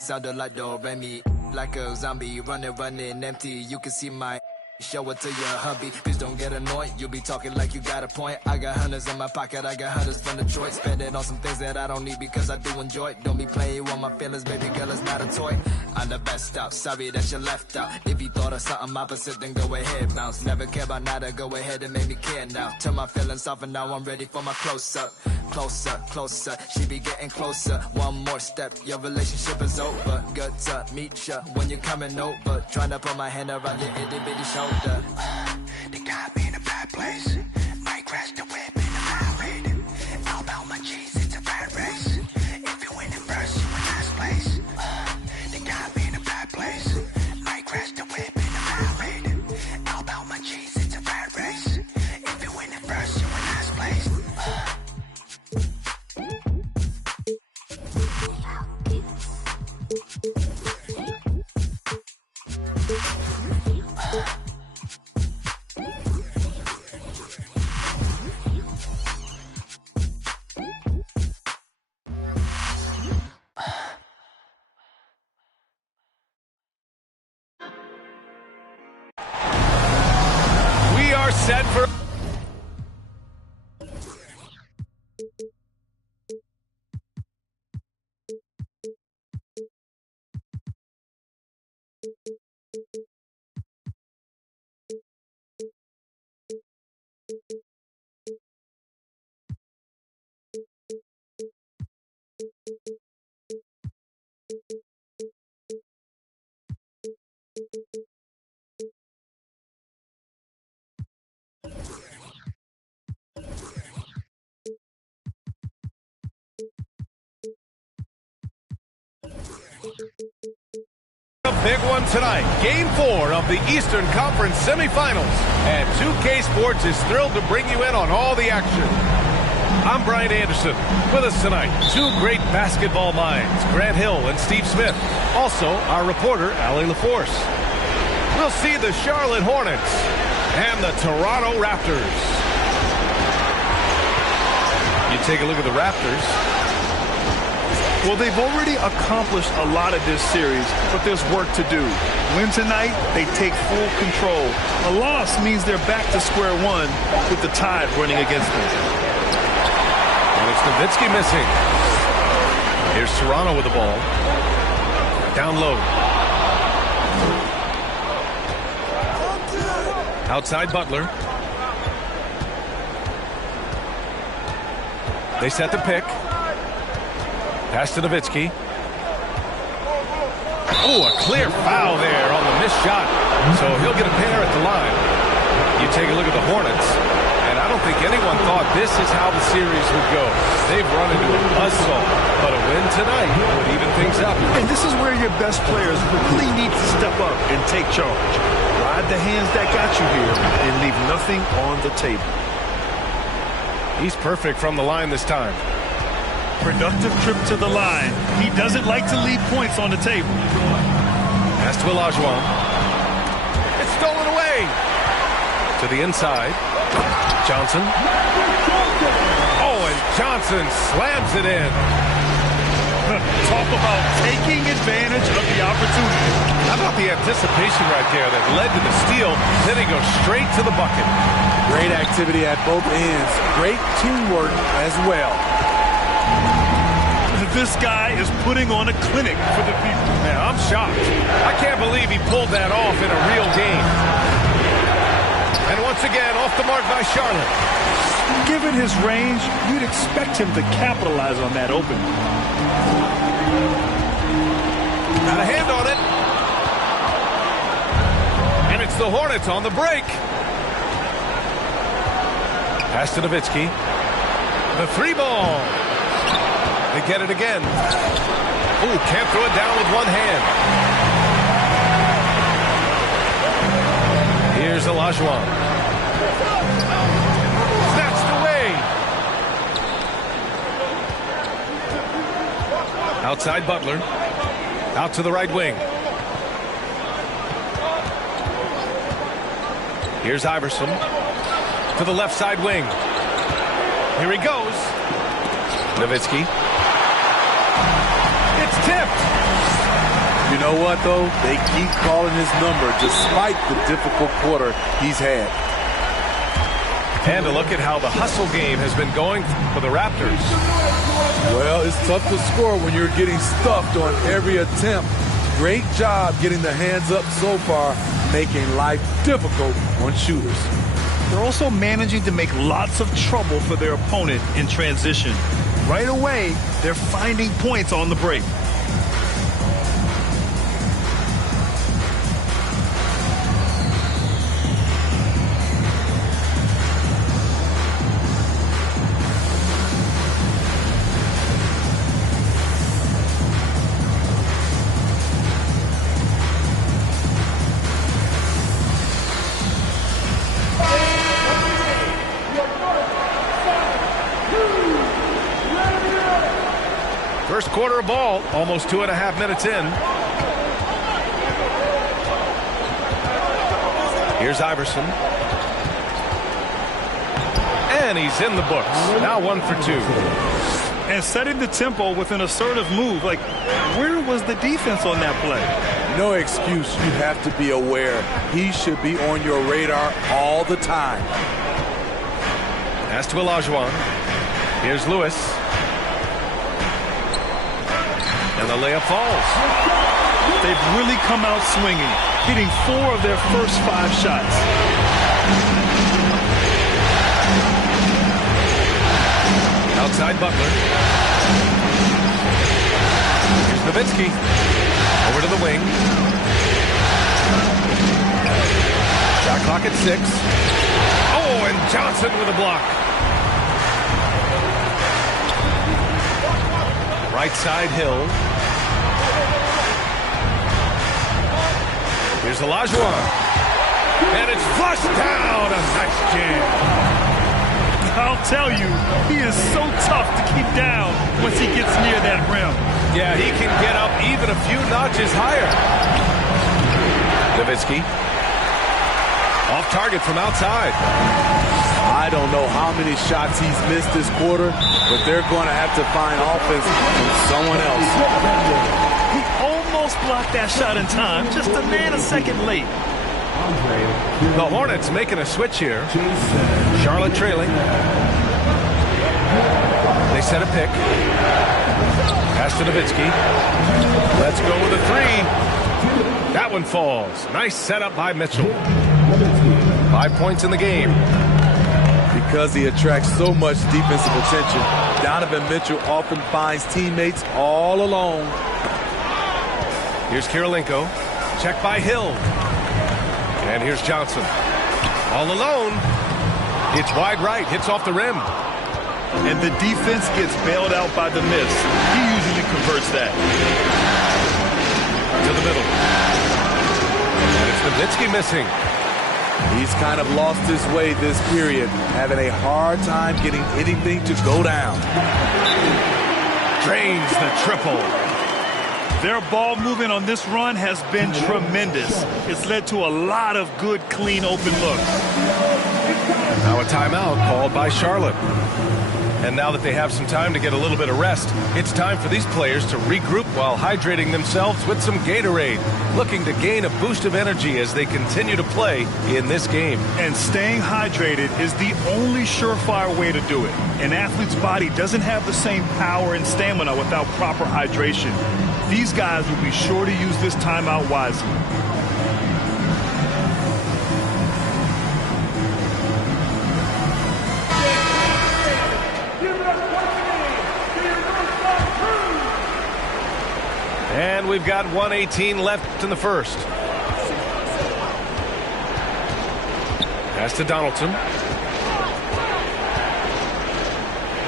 Sounded like do-re-mi, like a zombie, running empty. You can see my show it to your hubby. Please don't get annoyed. You be talking like you got a point. I got hundreds in my pocket. I got hundreds from Detroit. Spend it on some things that I don't need because I do enjoy it. Don't be playing with my feelings, baby girl. It's not a toy. I'm the best out. Sorry that you left out. If you thought of something opposite, then go ahead, bounce. Never care about nada. Go ahead and make me care now. Turn my feelings off and now I'm ready for my close-up. Closer, closer. She be getting closer. One more step. Your relationship is over. Good to meet ya when you're coming over. Trying to put my hand around your itty bitty shoulder. They got me in a bad place. Might crash the whip in a ride. All about my cheese, it's a bad race. If you win it first, you in last place. They got me in a bad place. Might crash the whip in a ride. All about my cheese, it's a bad race. If you win it first, you in last place. Set for a big one tonight. Game 4 of the Eastern Conference semifinals. And 2K Sports is thrilled to bring you in on all the action. I'm Brian Anderson. With us tonight, two great basketball minds, Grant Hill and Steve Smith. Also, our reporter, Allie LaForce. We'll see the Charlotte Hornets and the Toronto Raptors. You take a look at the Raptors. Well, they've already accomplished a lot of this series, but there's work to do. Win tonight, they take full control. A loss means they're back to square one with the tide running against them. And it's Nowitzki missing. Here's Toronto with the ball. Down low. Outside Butler. They set the pick. Pass to Nowitzki. Oh, a clear foul there on the missed shot. So he'll get a pair at the line. You take a look at the Hornets, and I don't think anyone thought this is how the series would go. They've run into a buzzsaw, but a win tonight would even things up. And this is where your best players really need to step up and take charge. Ride the hands that got you here and leave nothing on the table. He's perfect from the line this time. Productive trip to the line. He doesn't like to leave points on the table. Pass to Olajuwon. It's stolen away. To the inside. Johnson. Oh, and Johnson slams it in. Talk about taking advantage of the opportunity. How about the anticipation right there that led to the steal? Then he goes straight to the bucket. Great activity at both ends. Great teamwork as well. This guy is putting on a clinic for the people. Man, I'm shocked. I can't believe he pulled that off in a real game. And once again, off the mark by Charlotte. Given his range, you'd expect him to capitalize on that opening. Got a hand on it. And it's the Hornets on the break. Pass to Nowitzki. The three ball. They get it again. Ooh, can't throw it down with one hand. Here's Olajuwon. Snatched away. Outside Butler. Out to the right wing. Here's Iverson. To the left side wing. Here he goes. Nowitzki. It's tipped. You know what, though? They keep calling his number despite the difficult quarter he's had. And a look at how the hustle game has been going for the Raptors. Well, it's tough to score when you're getting stuffed on every attempt. Great job getting the hands up so far, making life difficult on shooters. They're also managing to make lots of trouble for their opponent in transition. Right away, they're finding points on the break. First quarter of ball, almost 2.5 minutes in. Here's Iverson. And he's in the books. Now 1 for 2. And setting the tempo with an assertive move. Like, where was the defense on that play? No excuse. You have to be aware. He should be on your radar all the time. Pass to Olajuwon. Here's Lewis. And the layup falls. They've really come out swinging, hitting 4 of their first 5 shots. Outside Butler. Here's Nowitzki. Over to the wing. Shot clock at 6. Oh, and Johnson with a block. Right side, Hill. Here's Olajuwon. And it's flushed down. A nice jam. I'll tell you, he is so tough to keep down once he gets near that rim. Yeah, he can get up even a few notches higher. Nowitzki. Off target from outside. I don't know how many shots he's missed this quarter, but they're going to have to find offense from someone else. He almost blocked that shot in time, just a nanosecond late. The Hornets making a switch here. Charlotte trailing. They set a pick. Pass to Nowitzki. Let's go with a 3. That one falls. Nice setup by Mitchell. 5 points in the game. Because he attracts so much defensive attention, Donovan Mitchell often finds teammates all alone. Here's Kirilenko. Check by Hill. And here's Johnson. All alone. It's wide right. Hits off the rim. And the defense gets bailed out by the miss. He usually converts that. To the middle. And it's Nowitzki missing. He's kind of lost his way this period, having a hard time getting anything to go down. Drains the triple. Their ball movement on this run has been tremendous. It's led to a lot of good, clean, open looks. Now a timeout called by Charlotte. And now that they have some time to get a little bit of rest, it's time for these players to regroup while hydrating themselves with some Gatorade, looking to gain a boost of energy as they continue to play in this game. And staying hydrated is the only surefire way to do it. An athlete's body doesn't have the same power and stamina without proper hydration. These guys will be sure to use this timeout wisely. And we've got 1:18 left in the first. Pass to Donaldson.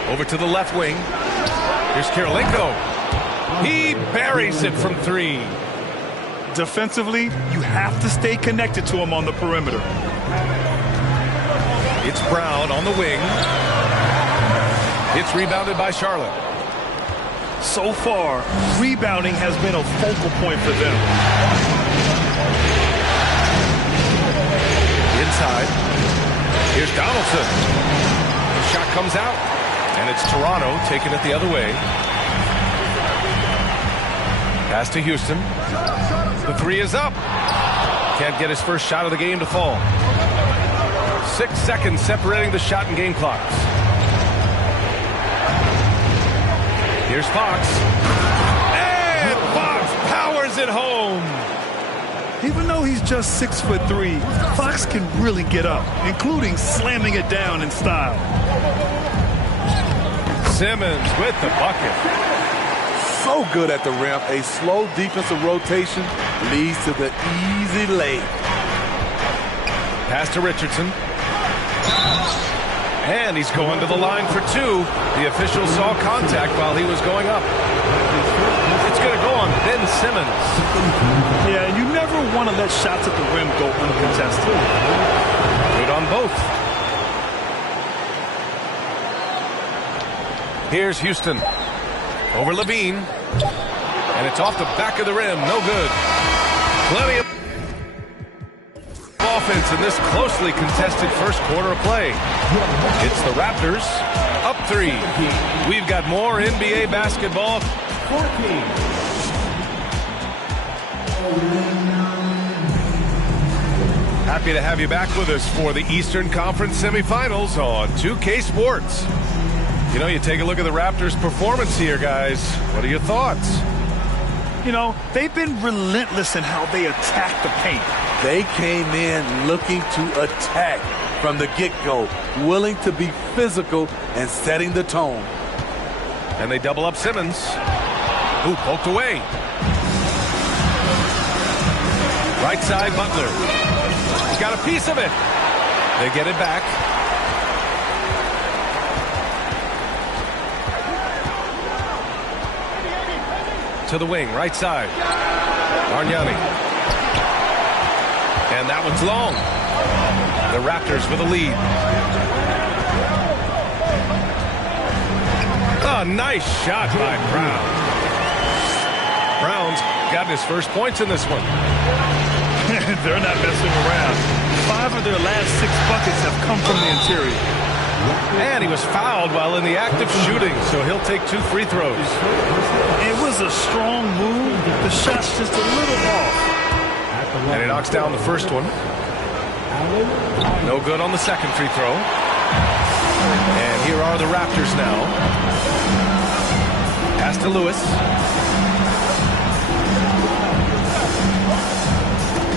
Over to the left wing. Here's Kirilenko. He buries it from 3. Defensively, you have to stay connected to him on the perimeter. It's Brown on the wing. It's rebounded by Charlotte. So far, rebounding has been a focal point for them. Inside. Here's Donaldson. The shot comes out. And it's Toronto taking it the other way. Pass to Houston. The three is up. Can't get his first shot of the game to fall. 6 seconds separating the shot and game clocks. Here's Fox. And Fox powers it home. Even though he's just 6'3", Fox can really get up, including slamming it down in style. Simmons with the bucket. So good at the rim. A slow defensive rotation leads to the easy lay. Pass to Richardson. And he's going to the line for two. The official saw contact while he was going up. It's going to go on Ben Simmons. Yeah, and you never want to let shots at the rim go uncontested. Good on both. Here's Houston. Over Levine. And it's off the back of the rim. No good. Plenty of offense in this closely contested first quarter of play. It's the Raptors up 3. We've got more NBA basketball. Happy to have you back with us for the Eastern Conference semifinals on 2K Sports. You know, you take a look at the Raptors' performance here, guys. What are your thoughts? You know, they've been relentless in how they attack the paint. They came in looking to attack from the get-go, willing to be physical and setting the tone. And they double up Simmons, who poked away. Right side, Butler. He's got a piece of it. They get it back. To the wing, right side. Bargnani. And that one's long. The Raptors with a lead. A nice shot by Brown. Brown's gotten his first points in this one. They're not messing around. 5 of their last 6 buckets have come from the interior. And he was fouled while in the act of shooting, so he'll take 2 free throws. It was a strong move. The shot's just a little off. And he knocks down the first one. No good on the second free throw. And here are the Raptors now. Pass to Lewis.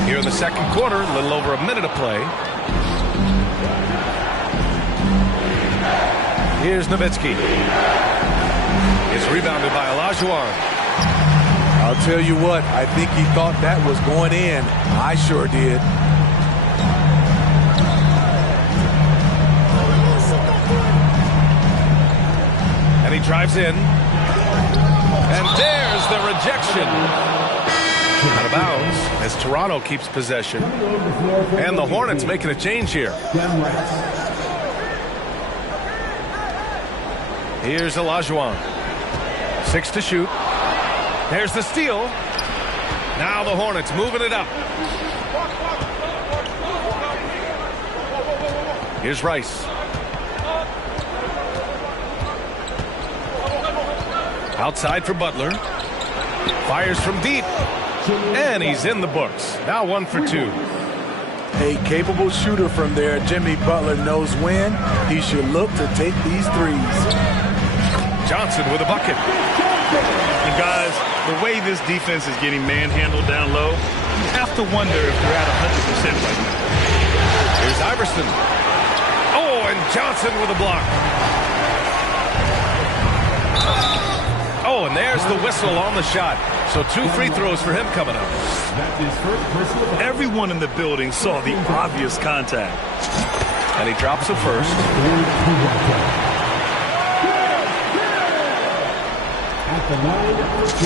Here in the second quarter, a little over a minute of play. Here's Nowitzki. It's rebounded by Olajuwon. I'll tell you what, I think he thought that was going in. I sure did. And he drives in. And there's the rejection. Out of bounds as Toronto keeps possession. And the Hornets making a change here. Here's Olajuwon. 6 to shoot. There's the steal. Now the Hornets moving it up. Here's Rice. Outside for Butler. Fires from deep. And he's in the books. Now 1 for 2. A capable shooter from there. Jimmy Butler knows when he should look to take these threes. Johnson with a bucket. And guys, the way this defense is getting manhandled down low, you have to wonder if they're at 100% right now. Here's Iverson. Oh, and Johnson with a block. Oh, and there's the whistle on the shot. So 2 free throws for him coming up. Everyone in the building saw the obvious contact. And he drops a first.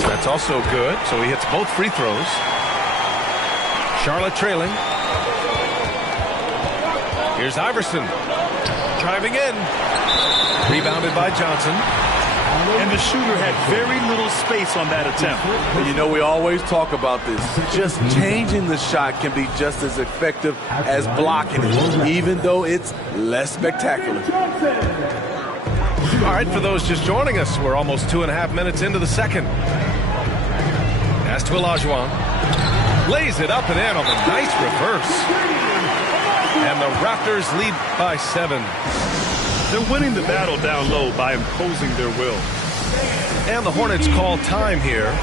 That's also good. So he hits both free throws. Charlotte trailing. Here's Iverson. Driving in. Rebounded by Johnson. And the shooter had very little space on that attempt. You know, we always talk about this. Just changing the shot can be just as effective as blocking it, even though it's less spectacular. All right, for those just joining us, we're almost 2.5 minutes into the second. Pass to Olajuwon. Lays it up and in on the nice reverse. And the Raptors lead by 7. They're winning the battle down low by imposing their will. And the Hornets call time here.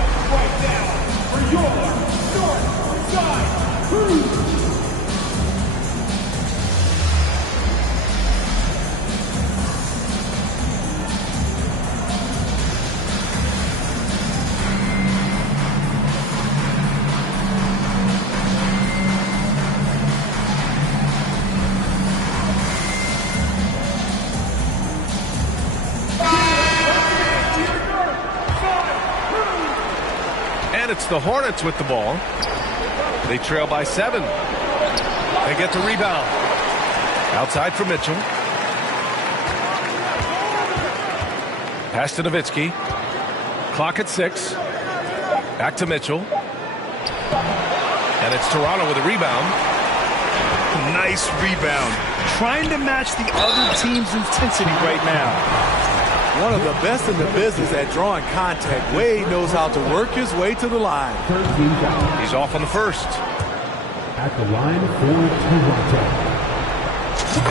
And it's the Hornets with the ball. They trail by 7. They get the rebound. Outside for Mitchell. Pass to Nowitzki. Clock at 6. Back to Mitchell. And it's Toronto with a rebound. Nice rebound. Trying to match the other team's intensity right now. One of the best in the business at drawing contact. Wade knows how to work his way to the line. He's off on the first. At the line for Toronto.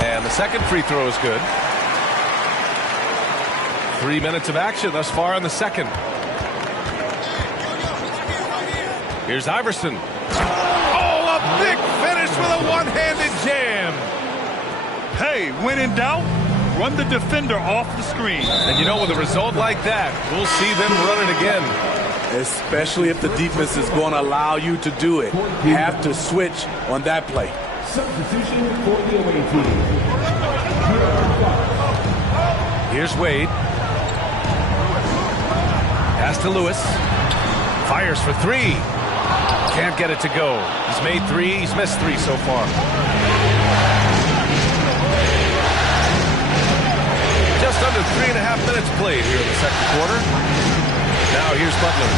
And the second free throw is good. 3 minutes of action thus far in the second. Here's Iverson. Oh, a big finish with a one-handed jam. Hey, when in doubt, run the defender off the screen. And you know, with a result like that, we'll see them run it again. Especially if the defense is going to allow you to do it. Have to switch on that play. Substitution for the away team. Here's Wade. Pass to Lewis. Fires for 3. Can't get it to go. He's made 3. He's missed 3 so far. Just under 3.5 minutes played here in the second quarter. Now here's Butler.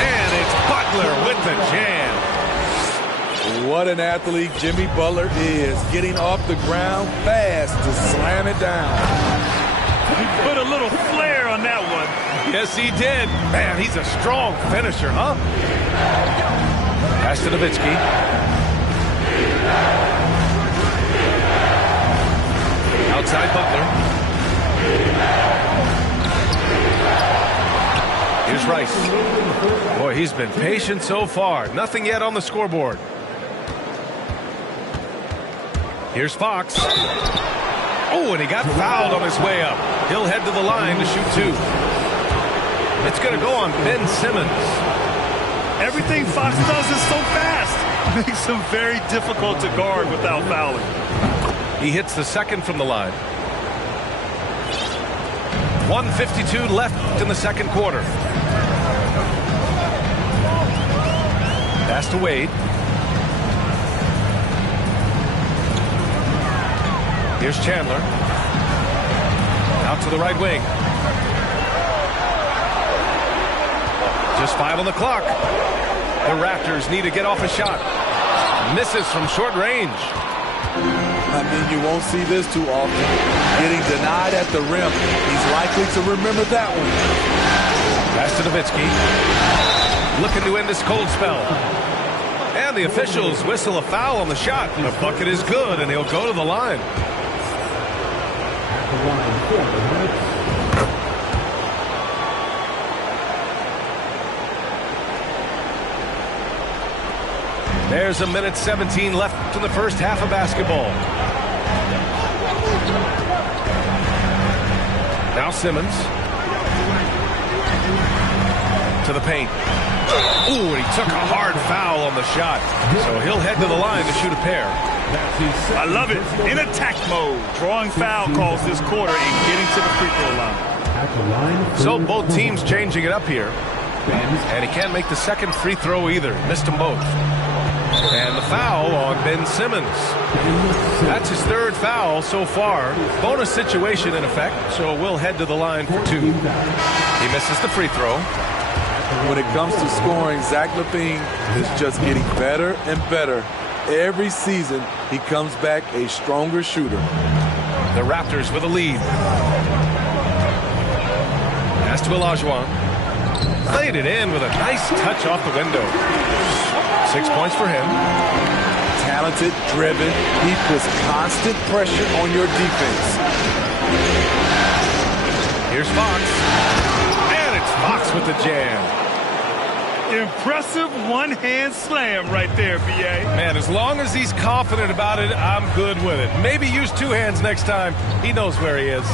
And it's Butler with the jam. What an athlete Jimmy Butler is. Getting off the ground fast to slam it down. He put a little flair on that one. Yes, he did. Man, he's a strong finisher, huh? Pass to Nowitzki. Outside Butler. Here's Rice. Boy, he's been patient so far. Nothing yet on the scoreboard. Here's Fox. Oh, and he got fouled on his way up. He'll head to the line to shoot 2. It's going to go on Ben Simmons. Everything Fox does is so fast. Makes him very difficult to guard without fouling. He hits the second from the line. 1:52 left in the second quarter. Pass to Wade. Here's Chandler. Out to the right wing. Just 5 on the clock. The Raptors need to get off a shot. Misses from short range. I mean, you won't see this too often. Getting denied at the rim. He's likely to remember that one. Pass to Nowitzki. Looking to end this cold spell. And the officials whistle a foul on the shot. The bucket is good, and he'll go to the line. At the line for the Hornets. There's 1:17 left in the first half of basketball. Now Simmons. To the paint. Ooh, and he took a hard foul on the shot. So he'll head to the line to shoot a pair. I love it. In attack mode. Drawing foul calls this quarter and getting to the free throw line. At the line for So the both teams changing it up here. And he can't make the second free throw either. Missed them both. And the foul on Ben Simmons. That's his 3rd foul so far. Bonus situation in effect, so we'll head to the line for 2. He misses the free throw. When it comes to scoring, Zach LaVine is just getting better and better. Every season, he comes back a stronger shooter. The Raptors with a lead. Pass to Olajuwon. Laid it in with a nice touch off the window. 6 points for him. Talented, driven. He puts constant pressure on your defense. Here's Fox. And it's Fox with the jam. Impressive one-hand slam right there, B.A. Man, as long as he's confident about it, I'm good with it. Maybe use two hands next time. He knows where he is.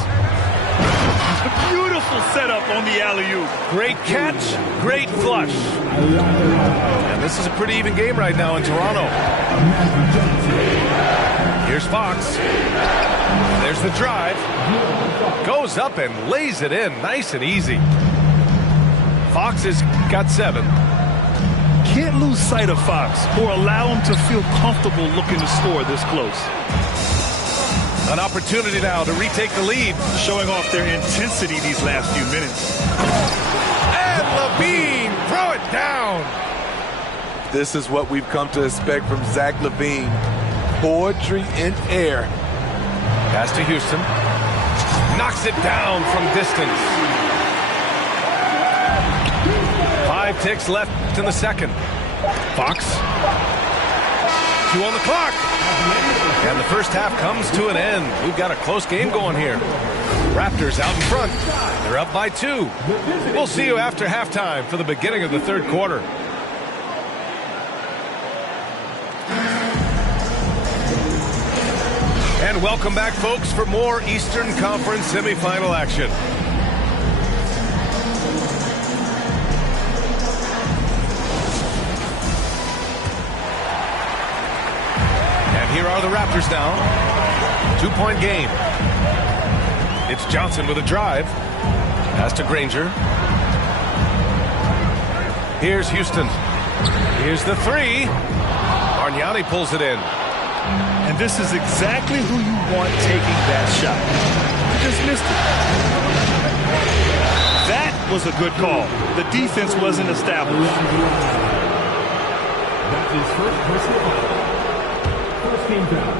Beautiful setup on the alley-oop. Great catch, great flush. And this is a pretty even game right now in Toronto. Here's Fox. There's the drive. Goes up and lays it in nice and easy. Fox has got 7. Can't lose sight of Fox or allow him to feel comfortable looking to score this close. An opportunity now to retake the lead. Showing off their intensity these last few minutes. And LaVine, throw it down. This is what we've come to expect from Zach LaVine. Poetry in air. Pass to Houston. Knocks it down from distance. 5 ticks left in the second. Fox. 2 on the clock. And the first half comes to an end. We've got a close game going here. Raptors out in front. They're up by 2. We'll see you after halftime for the beginning of the third quarter. And welcome back, folks, for more Eastern Conference semifinal action. Here are the Raptors now. 2-point game. It's Johnson with a drive. Pass to Granger. Here's Houston. Here's the 3. Bargnani pulls it in. And this is exactly who you want taking that shot. You just missed it. That was a good call. The defense wasn't established. That's his first personal foul. First team foul.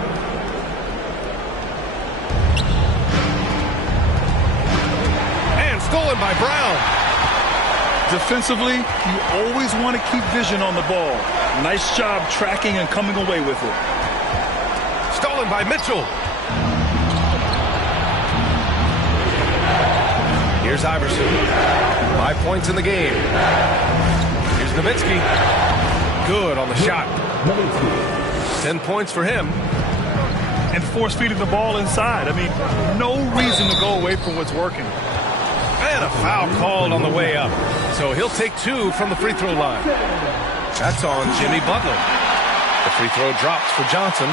And stolen by Brown. Defensively, you always want to keep vision on the ball. Nice job tracking and coming away with it. Stolen by Mitchell. Here's Iverson. 5 points in the game. Here's Nowitzki. Good on the shot. 10 points for him. And force-feeding the ball inside. I mean, no reason to go away from what's working. And a foul called on the way up. So he'll take 2 from the free throw line. That's on Jimmy Butler. The free throw drops for Johnson.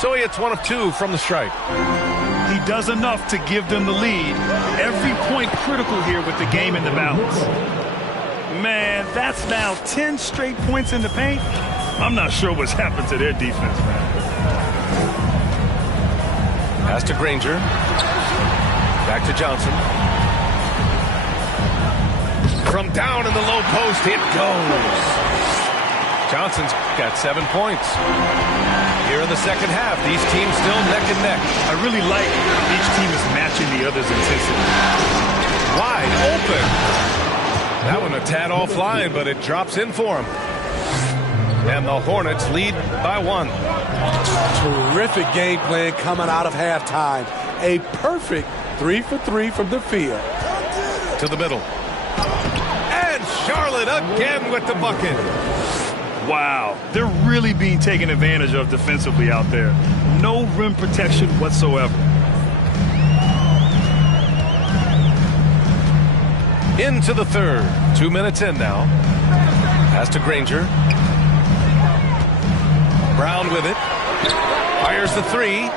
So he hits 1 of 2 from the stripe. He does enough to give them the lead. Every point critical here with the game in the balance. Man, that's now 10 straight points in the paint. I'm not sure what's happened to their defense, man. Pass to Granger. Back to Johnson. From down in the low post, it goes. Johnson's got 7 points. Here in the second half, these teams still neck and neck. I really like how each team is matching the other's intensity. Wide open. That one a tad offline, but it drops in for him. And the Hornets lead by 1. Terrific game plan coming out of halftime. A perfect 3 for 3 from the field. To the middle. And Charlotte again with the bucket. Wow, they're really being taken advantage of defensively out there. No rim protection whatsoever. Into the third. 2 minutes in now. Pass to Granger. Brown with it. Fires the 3.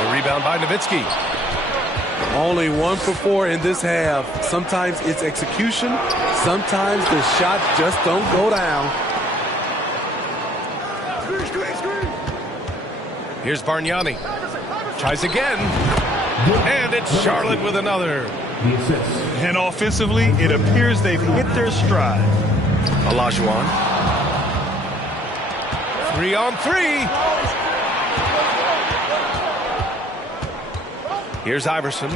The rebound by Nowitzki. Only 1 for 4 in this half. Sometimes it's execution. Sometimes the shot just don't go down. Here's Bargnani. Tries again. And it's Charlotte with another. And offensively, it appears they've hit their stride. Olajuwon. 3 on 3. Here's Iverson.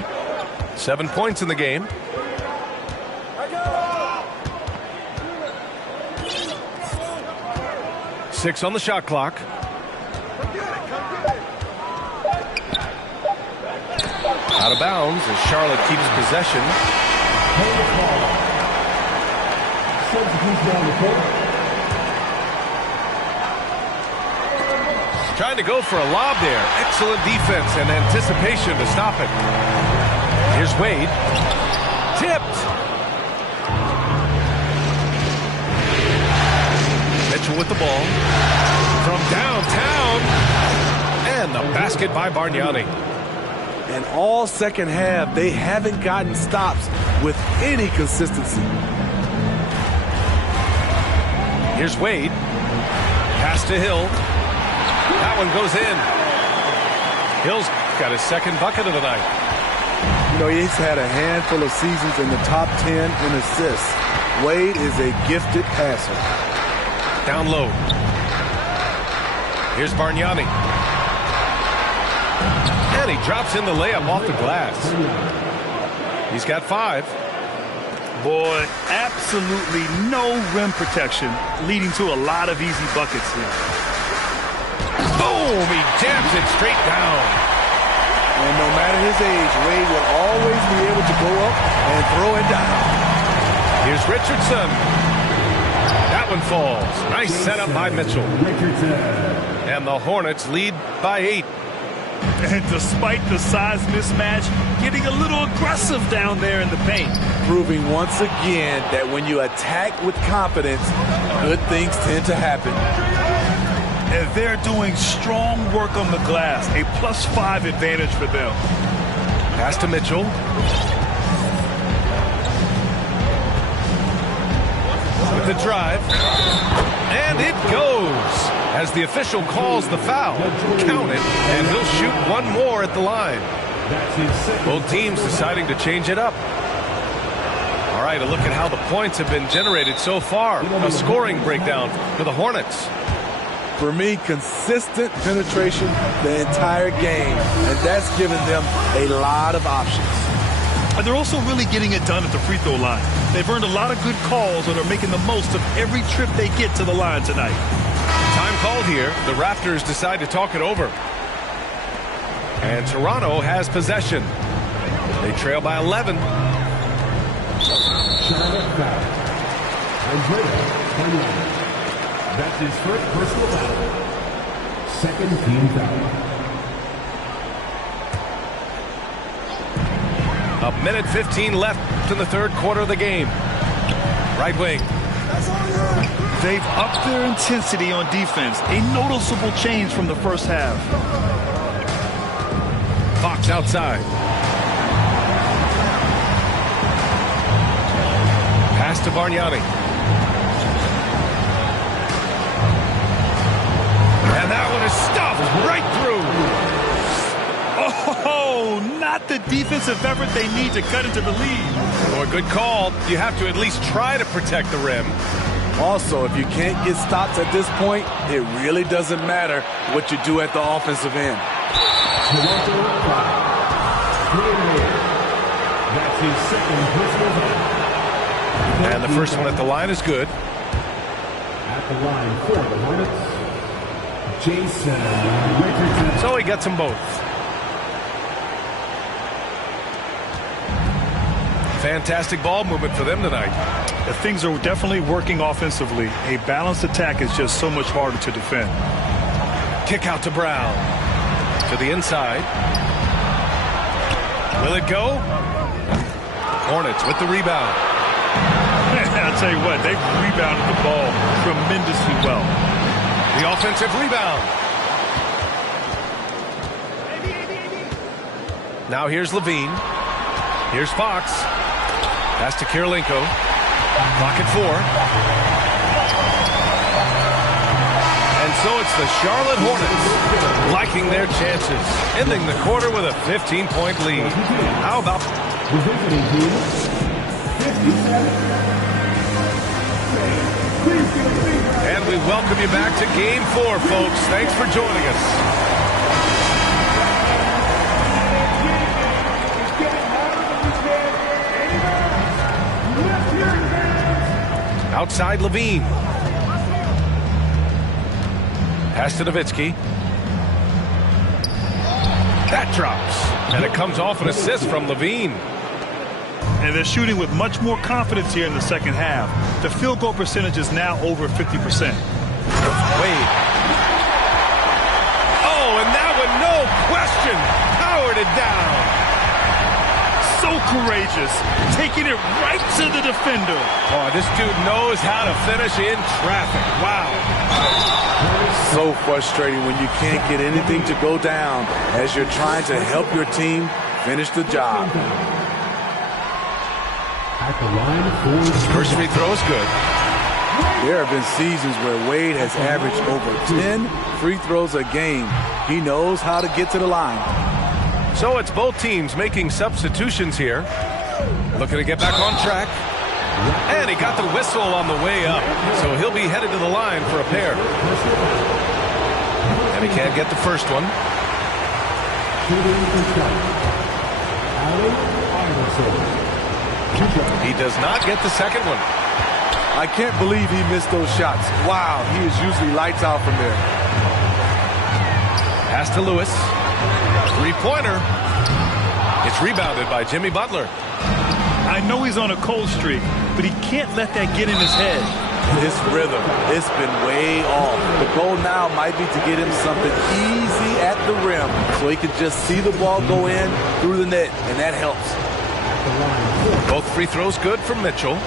7 points in the game. Six on the shot clock. Out of bounds as Charlotte keeps possession. Trying to go for a lob there. Excellent defense and anticipation to stop it. Here's Wade. Tipped. Mitchell with the ball. From downtown. And the basket by Bargnani. And all second half, they haven't gotten stops with any consistency. Here's Wade. Pass to Hill. That one goes in. Hill's got his second bucket of the night. You know, he's had a handful of seasons in the top 10 in assists. Wade is a gifted passer. Down low. Here's Bargnani. And he drops in the layup off the glass. He's got 5. Boy, absolutely no rim protection, leading to a lot of easy buckets here. Boom! He jams it straight down. And no matter his age, Wade will always be able to go up and throw it down. Here's Richardson. That one falls. Nice setup by Mitchell. And the Hornets lead by 8. And despite the size mismatch, getting a little aggressive down there in the paint. Proving once again that when you attack with confidence, good things tend to happen. And they're doing strong work on the glass. A +5 advantage for them. Pass to Mitchell. With the drive. And it goes. As the official calls the foul. Count it. And he'll shoot one more at the line. Both teams deciding to change it up. All right, a look at how the points have been generated so far. A scoring breakdown for the Hornets. For me, consistent penetration the entire game, and that's given them a lot of options. And they're also really getting it done at the free throw line. They've earned a lot of good calls and are making the most of every trip they get to the line tonight. Time called here. The Raptors decide to talk it over. And Toronto has possession. They trail by 11. That's his first personal foul. Second team foul. A minute 15 left in the third quarter of the game. Right wing. They've upped their intensity on defense. A noticeable change from the first half. Fox outside. Pass to Bargnani. And that one is stuffed right through. Oh, not the defensive effort they need to cut into the lead. Well, good call. You have to at least try to protect the rim. Also, if you can't get stops at this point, it really doesn't matter what you do at the offensive end. That's his second personal foul. And the first one at the line is good. At the line for the Hornets, Jason Richardson. So he gets them both. Fantastic ball movement for them tonight. Things are definitely working offensively. A balanced attack is just so much harder to defend. Kick out to Brown. To the inside. Will it go? Hornets with the rebound. I'll tell you what, they've rebounded the ball tremendously well. The offensive rebound. Now here's Levine. Here's Fox. Pass to Kirilenko. Clock at 4. And so it's the Charlotte Hornets liking their chances, ending the quarter with a 15-point lead. How about The visiting team, 57. And we welcome you back to Game 4, folks. Thanks for joining us. Outside Levine. Pass to Nowitzki. That drops. And it comes off an assist from Levine. And they're shooting with much more confidence here in the second half. The field goal percentage is now over 50%. Wade. Oh, and that one, no question, powered it down. So courageous, taking it right to the defender. Oh, this dude knows how to finish in traffic. Wow. So frustrating when you can't get anything to go down as you're trying to help your team finish the job. At the line for First free throw is good. There have been seasons where Wade has averaged over 10 free throws a game. He knows how to get to the line. So it's both teams making substitutions here. Looking to get back on track. And he got the whistle on the way up. So he'll be headed to the line for a pair. And he can't get the first one. He does not get the second one. I can't believe he missed those shots. Wow, he is usually lights out from there. Pass to Lewis. Three-pointer. It's rebounded by Jimmy Butler. I know he's on a cold streak, but he can't let that get in his head. His rhythm, it's been way off. The goal now might be to get him something easy at the rim so he can just see the ball go in through the net, and that helps. Both free throws good for Mitchell.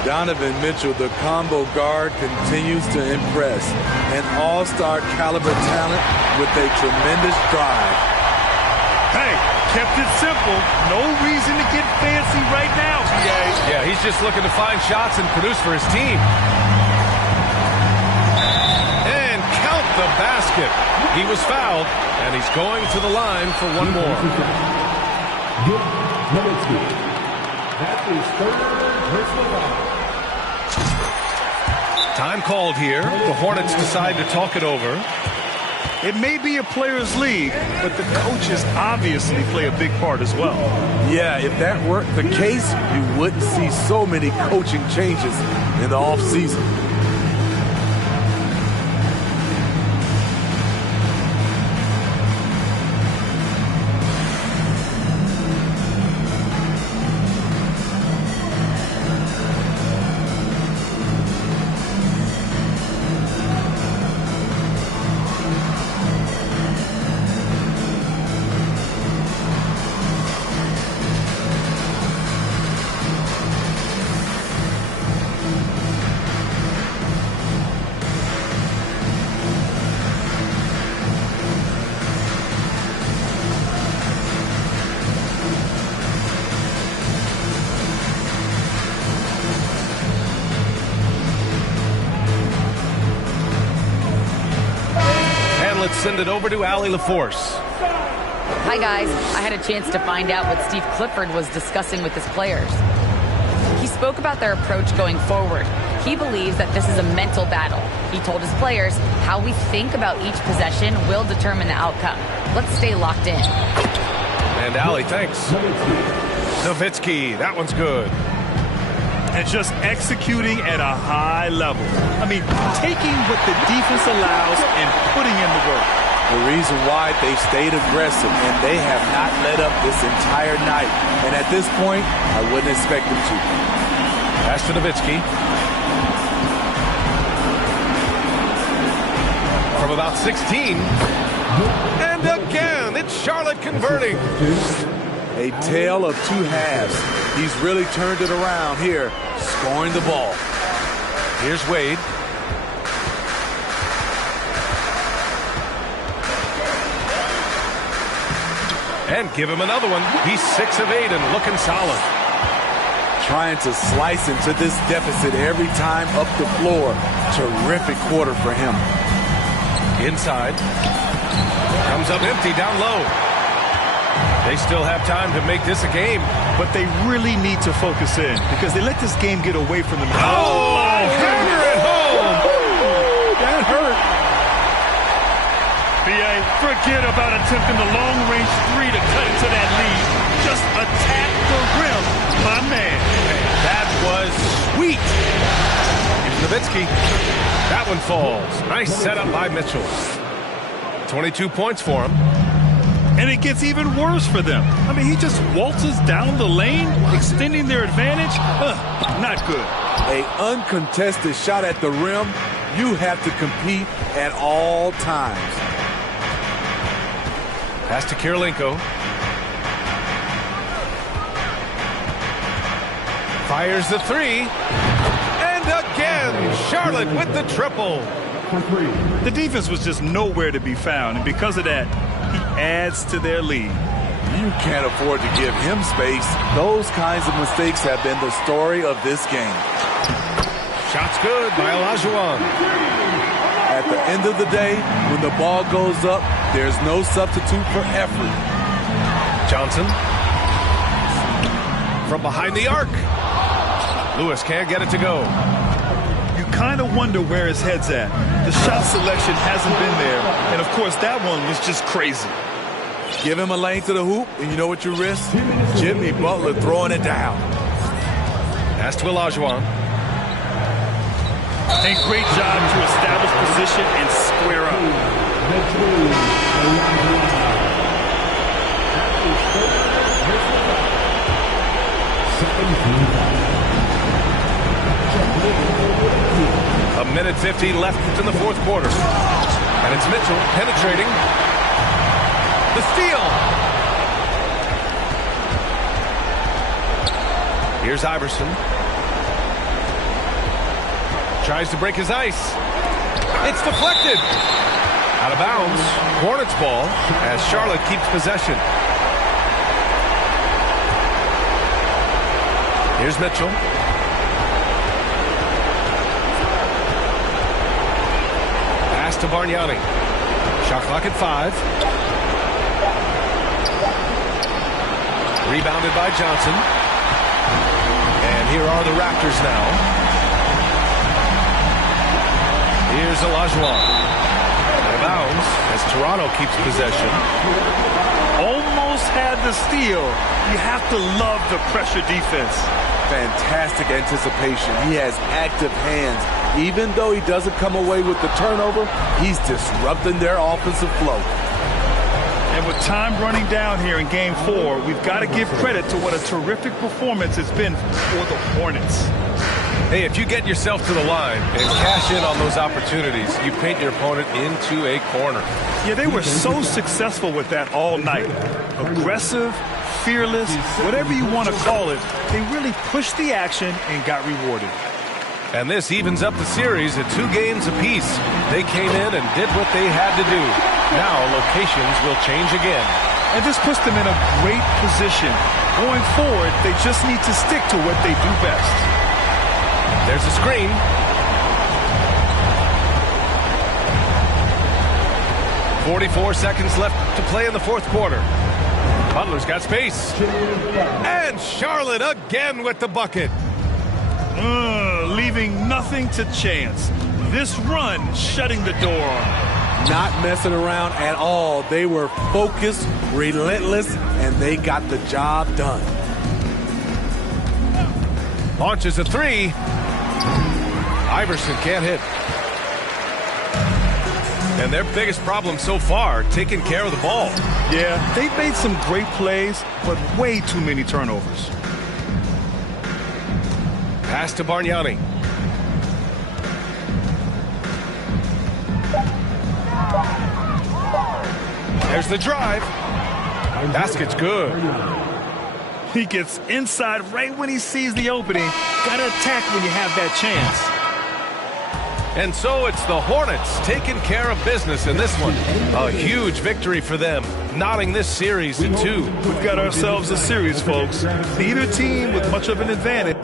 Donovan Mitchell, the combo guard, continues to impress. An all-star caliber talent with a tremendous drive. Hey, kept it simple. No reason to get fancy right now, PA. Yeah, he's just looking to find shots and produce for his team. And count the basket. He was fouled, and he's going to the line for one more. That's his third personal foul. Time called here. The Hornets decide to talk it over. It may be a players' league, but the coaches obviously play a big part as well. Yeah, if that were the case, you wouldn't see so many coaching changes in the offseason. Let's send it over to Allie LaForce. Hi, guys. I had a chance to find out what Steve Clifford was discussing with his players. He spoke about their approach going forward. He believes that this is a mental battle. He told his players how we think about each possession will determine the outcome. Let's stay locked in. And Allie, thanks. Nowitzki, that one's good. And just executing at a high level. I mean, taking what the defense allows and putting in the work. The reason why they stayed aggressive, and they have not let up this entire night. And at this point, I wouldn't expect them to. Pass to Nowitzki. From about 16. And again, it's Charlotte converting. A tale of two halves. He's really turned it around here, scoring the ball. Here's Wade. And give him another one. He's 6 of 8 and looking solid. Trying to slice into this deficit every time up the floor. Terrific quarter for him. Inside. Comes up empty down low. They still have time to make this a game. But they really need to focus in because they let this game get away from them. Oh, hammer it home. That hurt. BA, forget about attempting the long-range three to cut into that lead. Just attack the rim, my man. That was sweet. Nowitzki. That one falls. Nice setup by Mitchell. 22 points for him. And it gets even worse for them. I mean, he just waltzes down the lane, extending their advantage. Not good. An uncontested shot at the rim. You have to compete at all times. Pass to Kirilenko. Fires the three. And again, Charlotte with the triple. The defense was just nowhere to be found, and because of that, he adds to their lead. You can't afford to give him space. Those kinds of mistakes have been the story of this game. Shot's good by Olajuwon. At the end of the day, when the ball goes up, there's no substitute for effort. Johnson. From behind the arc. Lewis can't get it to go. You kind of wonder where his head's at. The shot selection hasn't been there, and of course that one was just crazy. Give him a lane to the hoop, and you know what you risk? Jimmy Butler throwing it down. Pass to Olajuwon. A great job to establish position and square up. A minute 50 left in the fourth quarter. And it's Mitchell penetrating. The steal. Here's Iverson. Tries to break his ice. It's deflected. Out of bounds. Hornets ball as Charlotte keeps possession. Here's Mitchell. Pass to Bargnani. Shot clock at 5. Rebounded by Johnson. And here are the Raptors now. Here's Olajuwon. Out of bounds as Toronto keeps possession. Almost had the steal. You have to love the pressure defense. Fantastic anticipation. He has active hands. Even though he doesn't come away with the turnover, he's disrupting their offensive flow. And with time running down here in Game 4, we've got to give credit to what a terrific performance it's been for the Hornets. Hey, if you get yourself to the line and cash in on those opportunities, you paint your opponent into a corner. Yeah, they were so successful with that all night. Aggressive, fearless, whatever you want to call it, they really pushed the action and got rewarded. And this evens up the series at 2 games apiece. They came in and did what they had to do. Now locations will change again. And this puts them in a great position. Going forward, they just need to stick to what they do best. There's a screen. .44 seconds left to play in the fourth quarter. Butler's got space. And Charlotte again with the bucket. Leaving nothing to chance. This run shutting the door on them. Not messing around at all. They were focused, relentless, and they got the job done. Launches a 3. Iverson can't hit. And their biggest problem so far, taking care of the ball. Yeah, they've made some great plays, but way too many turnovers. Pass to Bargnani. There's the drive. Basket's good. He gets inside right when he sees the opening. Gotta attack when you have that chance. And so it's the Hornets taking care of business in this one. A huge victory for them, knotting this series in 2. We've got ourselves a series, folks. Neither team with much of an advantage.